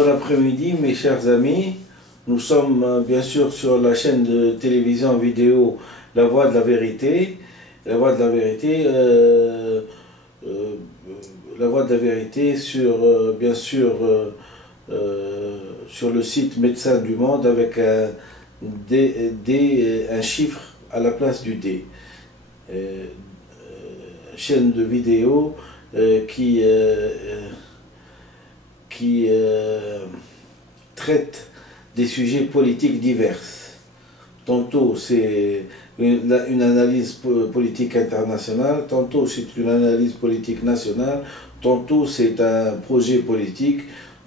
Bon après-midi, mes chers amis. Nous sommes bien sûr sur la chaîne de télévision vidéo La Voix de la Vérité. La Voix de la Vérité, euh, La Voix de la Vérité sur, bien sûr, sur le site Médecins du Monde avec un chiffre à la place du D. Chaîne de vidéo qui traite des sujets politiques divers. Tantôt c'est une analyse politique internationale, tantôt c'est une analyse politique nationale, tantôt c'est un projet politique,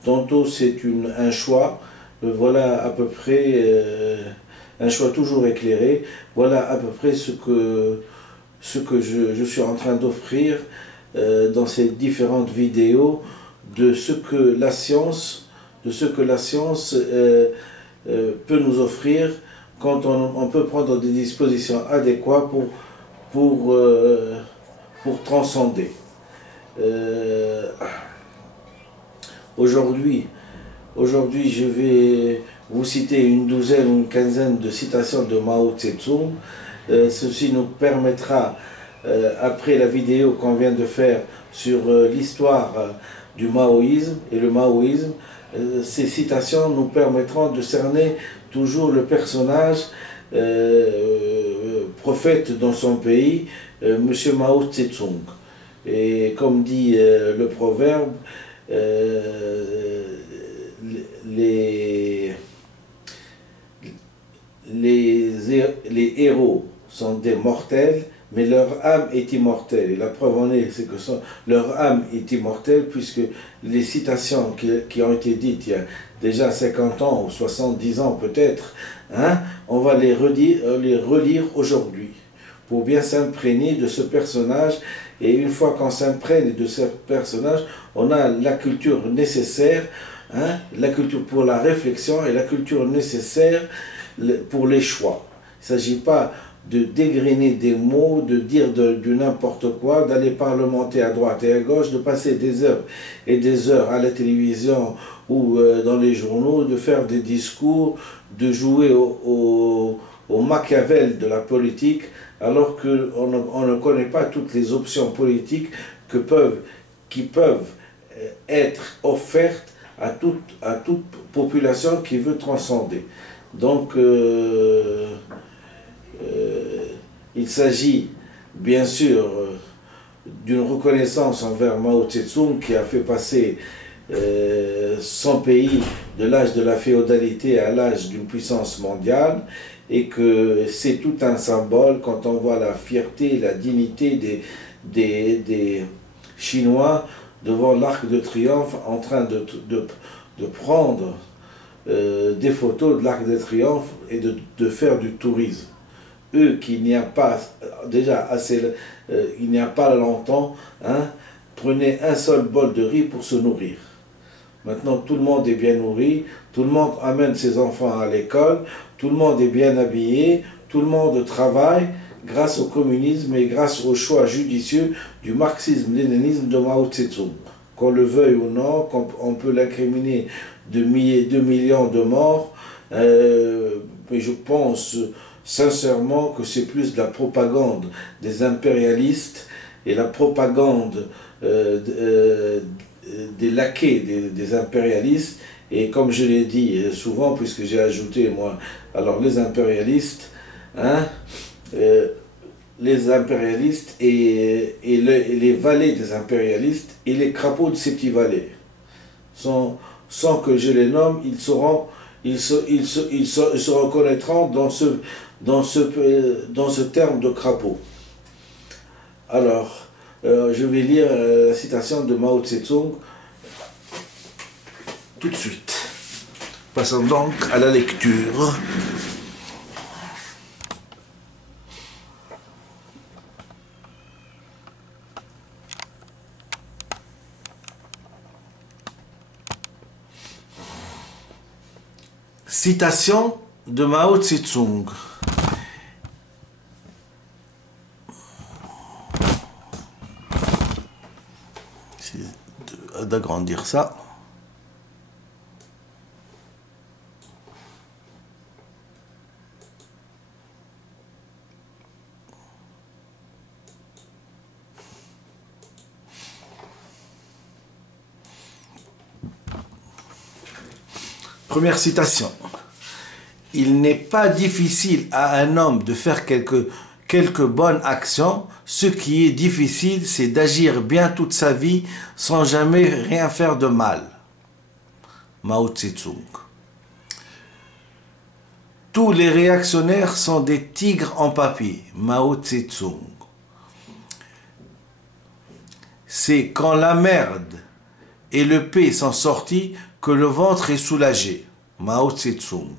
tantôt c'est un choix. Voilà à peu près un choix toujours éclairé. Voilà à peu près ce que je suis en train d'offrir dans ces différentes vidéos de ce que la science peut nous offrir quand on peut prendre des dispositions adéquates pour transcender. Aujourd'hui, je vais vous citer une douzaine ou une quinzaine de citations de Mao Tse-tung. Ceci nous permettra, après la vidéo qu'on vient de faire sur l'histoire du maoïsme et le maoïsme, ces citations nous permettront de cerner toujours le personnage prophète dans son pays, M. Mao Tse-tung. Et comme dit le proverbe, les héros sont des mortels, mais leur âme est immortelle. Et la preuve en est, c'est que leur âme est immortelle, puisque les citations qui ont été dites il y a déjà 50 ans ou 70 ans peut-être, hein, on va les relire aujourd'hui, pour bien s'imprégner de ce personnage. Et une fois qu'on s'imprègne de ce personnage, on a la culture nécessaire, hein, la culture pour la réflexion et la culture nécessaire pour les choix. Il ne s'agit pas de dégrainer des mots, de dire du n'importe quoi, d'aller parlementer à droite et à gauche, de passer des heures et des heures à la télévision ou dans les journaux, de faire des discours, de jouer au Machiavel de la politique, alors qu'on ne connaît pas toutes les options politiques qui peuvent être offertes à toute population qui veut transcender. Donc, il s'agit bien sûr d'une reconnaissance envers Mao Tse-tung, qui a fait passer son pays de l'âge de la féodalité à l'âge d'une puissance mondiale, et que c'est tout un symbole quand on voit la fierté, la dignité des Chinois devant l'Arc de Triomphe en train de prendre des photos de l'Arc de Triomphe et de faire du tourisme. Eux qu'il n'y a pas déjà il n'y a pas longtemps, hein, prenaient un seul bol de riz pour se nourrir. Maintenant tout le monde est bien nourri, tout le monde amène ses enfants à l'école, tout le monde est bien habillé, tout le monde travaille grâce au communisme et grâce au choix judicieux du marxisme-léninisme de Mao Tse-tung. Qu'on le veuille ou non, on peut l'incriminer de millions de morts, mais je pense sincèrement que c'est plus de la propagande des impérialistes et la propagande des laquais des impérialistes. Et comme je l'ai dit souvent, puisque j'ai ajouté moi, alors les impérialistes, hein, les impérialistes et les valets des impérialistes et les crapauds de ces petits valets, sans que je les nomme, ils se reconnaîtront dans ce terme de crapaud. Alors, je vais lire la citation de Mao Tse-tung tout de suite. Passons donc à la lecture. Citation de Mao Tse-tung. D'agrandir ça. Première citation. Il n'est pas difficile à un homme de faire quelques bonnes actions. Ce qui est difficile, c'est d'agir bien toute sa vie sans jamais rien faire de mal. Mao Tse-tung. Tous les réactionnaires sont des tigres en papier. Mao Tse-tung. C'est quand la merde et le paix sont sortis que le ventre est soulagé. Mao Tse-tung.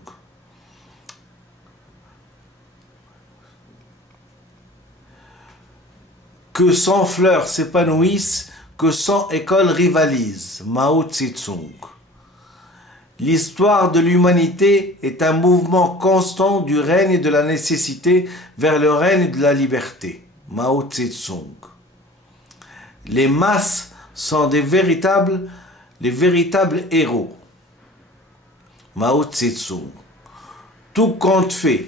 Que 100 fleurs s'épanouissent, que 100 écoles rivalisent. Mao Tse-tung. L'histoire de l'humanité est un mouvement constant du règne de la nécessité vers le règne de la liberté. Mao Tse-tung. Les masses sont les véritables héros. Mao Tse-tung. Tout compte fait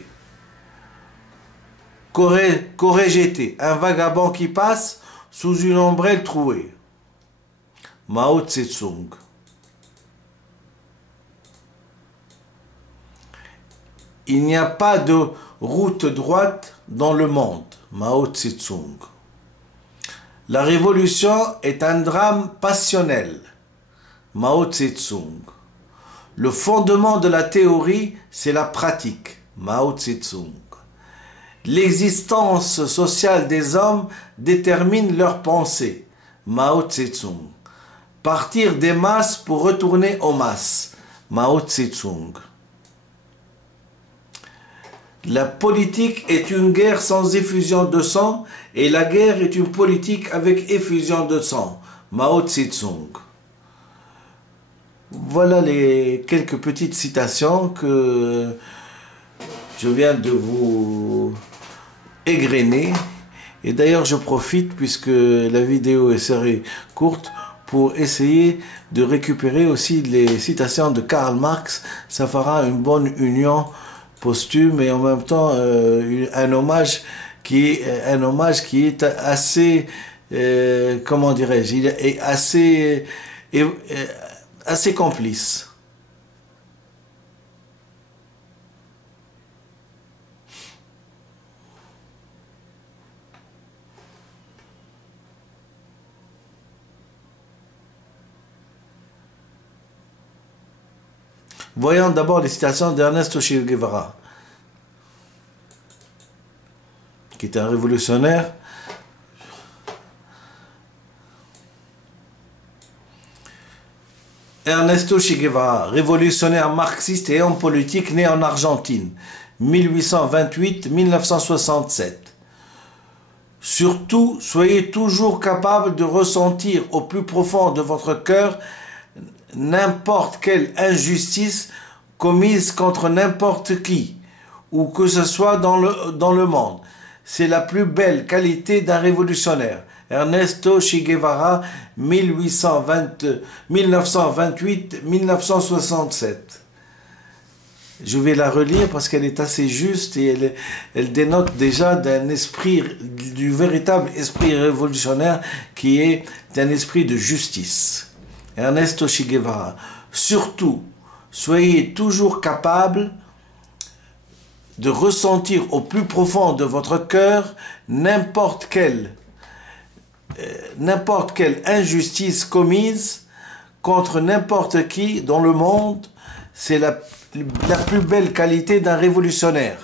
qu'aurait jeté un vagabond qui passe sous une ombrelle trouée. Mao Tse-tung. Il n'y a pas de route droite dans le monde. Mao Tse-tung. La révolution est un drame passionnel. Mao Tse-tung. Le fondement de la théorie, c'est la pratique. Mao Tse-tung. L'existence sociale des hommes détermine leurs pensées. Mao Tse-tung. Partir des masses pour retourner aux masses. Mao Tse-tung. La politique est une guerre sans effusion de sang et la guerre est une politique avec effusion de sang. Mao Tse-tung. Voilà les quelques petites citations que je viens de vous égrener. Et d'ailleurs, je profite, puisque la vidéo est série courte, pour essayer de récupérer aussi les citations de Karl Marx. Ça fera une bonne union posthume et en même temps un hommage qui est assez, comment dirais-je, il est assez complice. Voyons d'abord les citations d'Ernesto Che Guevara, qui est un révolutionnaire. Ernesto Che Guevara, révolutionnaire marxiste et homme politique né en Argentine, 1828-1967. Surtout, soyez toujours capable de ressentir au plus profond de votre cœur n'importe quelle injustice commise contre n'importe qui, ou que ce soit dans le monde. C'est la plus belle qualité d'un révolutionnaire. Ernesto Che Guevara, 1928-1967. Je vais la relire parce qu'elle est assez juste et elle dénote déjà d'un esprit, du véritable esprit révolutionnaire qui est un esprit de justice. Ernesto Che Guevara. Surtout, soyez toujours capable de ressentir au plus profond de votre cœur n'importe quelle injustice commise contre n'importe qui dans le monde. C'est la plus belle qualité d'un révolutionnaire.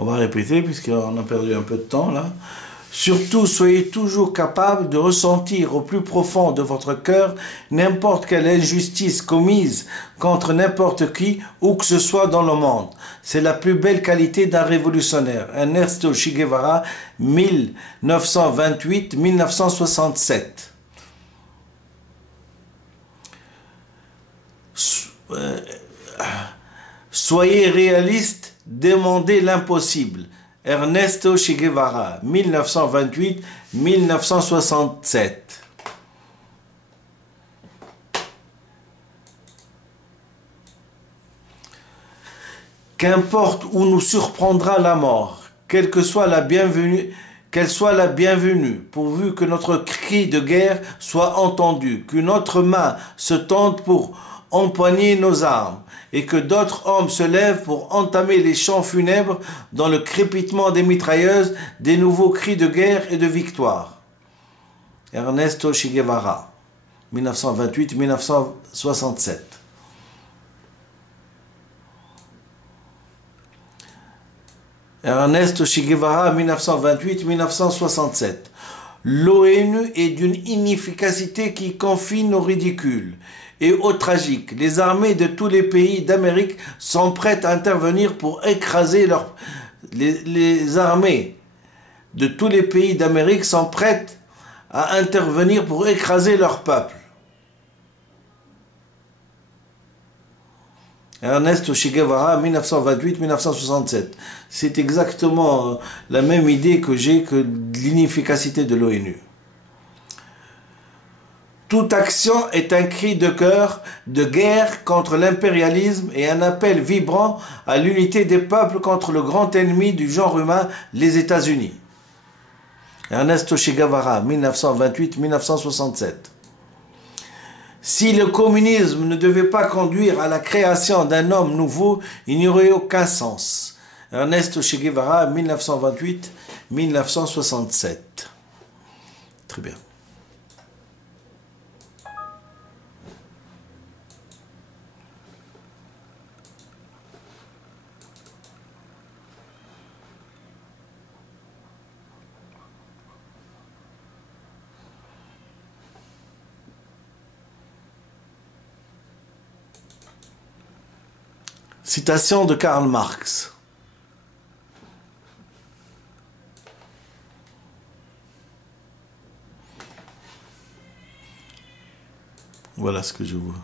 On va répéter puisqu'on a perdu un peu de temps là. Surtout, soyez toujours capable de ressentir au plus profond de votre cœur n'importe quelle injustice commise contre n'importe qui, où que ce soit dans le monde. C'est la plus belle qualité d'un révolutionnaire. Ernesto Che Guevara, 1928-1967. Soyez réaliste, demandez l'impossible. Ernesto Che Guevara, 1928-1967. Qu'importe où nous surprendra la mort, quelle soit la bienvenue, pourvu que notre cri de guerre soit entendu, qu'une autre main se tende pour empoigner nos armes, et que d'autres hommes se lèvent pour entamer les chants funèbres dans le crépitement des mitrailleuses, des nouveaux cris de guerre et de victoire. Ernesto Che Guevara, 1928-1967. Ernesto Che Guevara, 1928-1967. L'ONU est d'une inefficacité qui confine au ridicule et au tragique. Les armées de tous les pays d'Amérique sont prêtes à intervenir pour écraser les armées de tous les pays d'Amérique sont prêtes à intervenir pour écraser leur peuple. Ernesto Che Guevara, 1928-1967. C'est exactement la même idée que j'ai que de l'inefficacité de l'ONU. Toute action est un cri de cœur, de guerre contre l'impérialisme et un appel vibrant à l'unité des peuples contre le grand ennemi du genre humain, les États-Unis. Ernesto Che Guevara, 1928-1967. Si le communisme ne devait pas conduire à la création d'un homme nouveau, il n'y aurait aucun sens. Ernesto Che Guevara, 1928-1967. Très bien. Citation de Karl Marx. Voilà ce que je vois.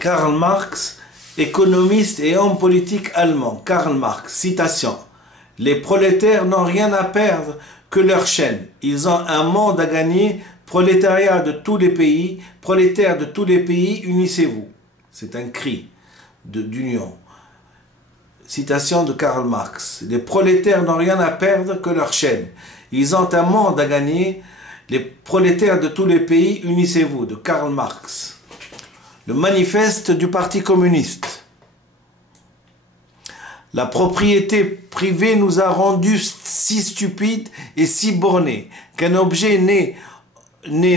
Karl Marx, économiste et homme politique allemand. Karl Marx, citation. Les prolétaires n'ont rien à perdre que leur chaîne. Ils ont un monde à gagner. Prolétariat de tous les pays, prolétaires de tous les pays, unissez-vous. C'est un cri d'union. Citation de Karl Marx. Les prolétaires n'ont rien à perdre que leur chaîne. Ils ont un monde à gagner. Les prolétaires de tous les pays, unissez-vous. De Karl Marx. Le manifeste du Parti communiste. La propriété privée nous a rendus si stupides et si bornés qu'un objet n'est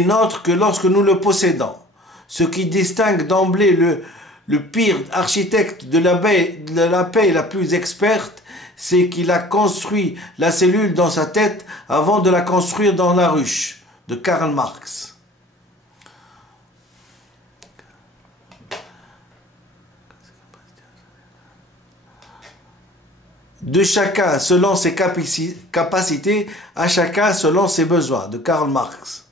nôtre que lorsque nous le possédons. Ce qui distingue d'emblée le pire architecte de la paix la plus experte, c'est qu'il a construit la cellule dans sa tête avant de la construire dans la ruche. De Karl Marx. De chacun selon ses capacités, à chacun selon ses besoins. De Karl Marx.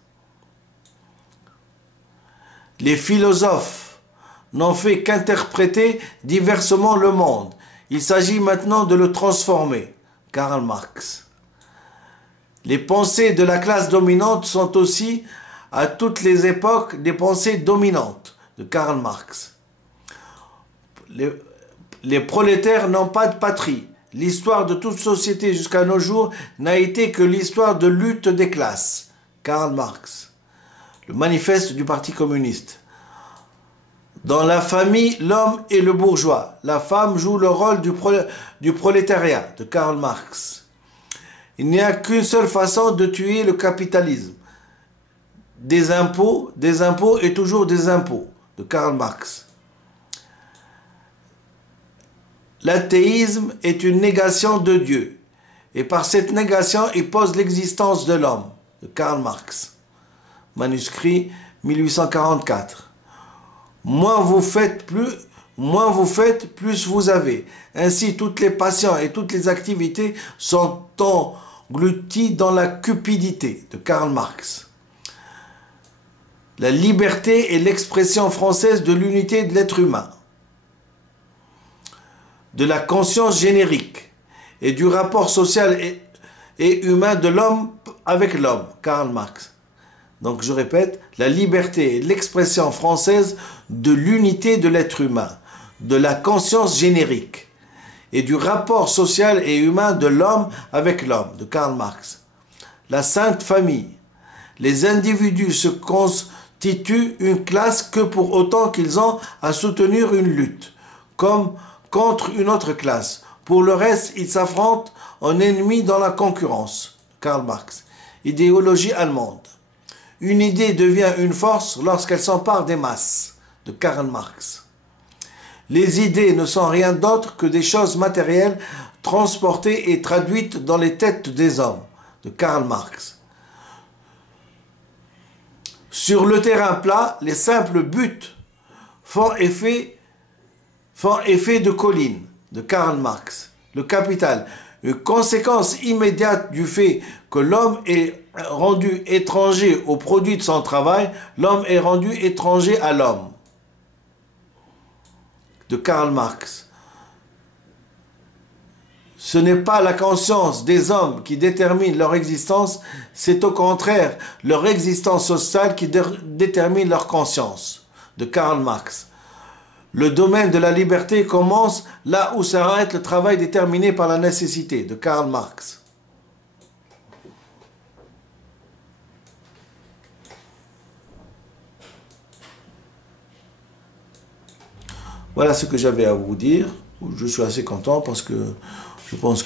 Les philosophes n'ont fait qu'interpréter diversement le monde. Il s'agit maintenant de le transformer. Karl Marx. Les pensées de la classe dominante sont aussi, à toutes les époques, des pensées dominantes. De Karl Marx. Les prolétaires n'ont pas de patrie. L'histoire de toute société jusqu'à nos jours n'a été que l'histoire de lutte des classes. Karl Marx. Le manifeste du Parti communiste. Dans la famille, l'homme est le bourgeois. La femme joue le rôle du prolétariat. De Karl Marx. Il n'y a qu'une seule façon de tuer le capitalisme. Des impôts et toujours des impôts. De Karl Marx. l'athéisme est une négation de Dieu. Et par cette négation, il pose l'existence de l'homme, de Karl Marx. Manuscrit 1844. Moins vous faites, plus vous avez. Ainsi, toutes les passions et toutes les activités sont englouties dans la cupidité, de Karl Marx. La liberté est l'expression française de l'unité de l'être humain, de la conscience générique et du rapport social et humain de l'homme avec l'homme, Karl Marx. Donc je répète, la liberté est l'expression française de l'unité de l'être humain, de la conscience générique et du rapport social et humain de l'homme avec l'homme, de Karl Marx. La Sainte Famille. Les individus se constituent une classe que pour autant qu'ils ont à soutenir une lutte, comme contre une autre classe. Pour le reste, ils s'affrontent en ennemis dans la concurrence. Karl Marx. Idéologie allemande. Une idée devient une force lorsqu'elle s'empare des masses. De Karl Marx. Les idées ne sont rien d'autre que des choses matérielles transportées et traduites dans les têtes des hommes. De Karl Marx. Sur le terrain plat, les simples buts font effet de colline. De Karl Marx. Le capital. Une conséquence immédiate du fait que l'homme est rendu étranger au produit de son travail, l'homme est rendu étranger à l'homme. De Karl Marx. Ce n'est pas la conscience des hommes qui détermine leur existence, c'est au contraire leur existence sociale qui détermine leur conscience. De Karl Marx. Le domaine de la liberté commence là où s'arrête le travail déterminé par la nécessité. De Karl Marx. Voilà ce que j'avais à vous dire. Je suis assez content parce que je pense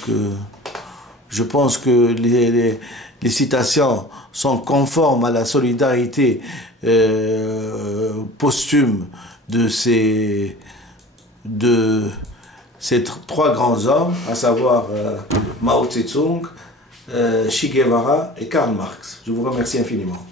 que les citations sont conformes à la solidarité posthume de ces trois grands hommes, à savoir Mao Tse-tung, Che Guevara et Karl Marx. Je vous remercie infiniment.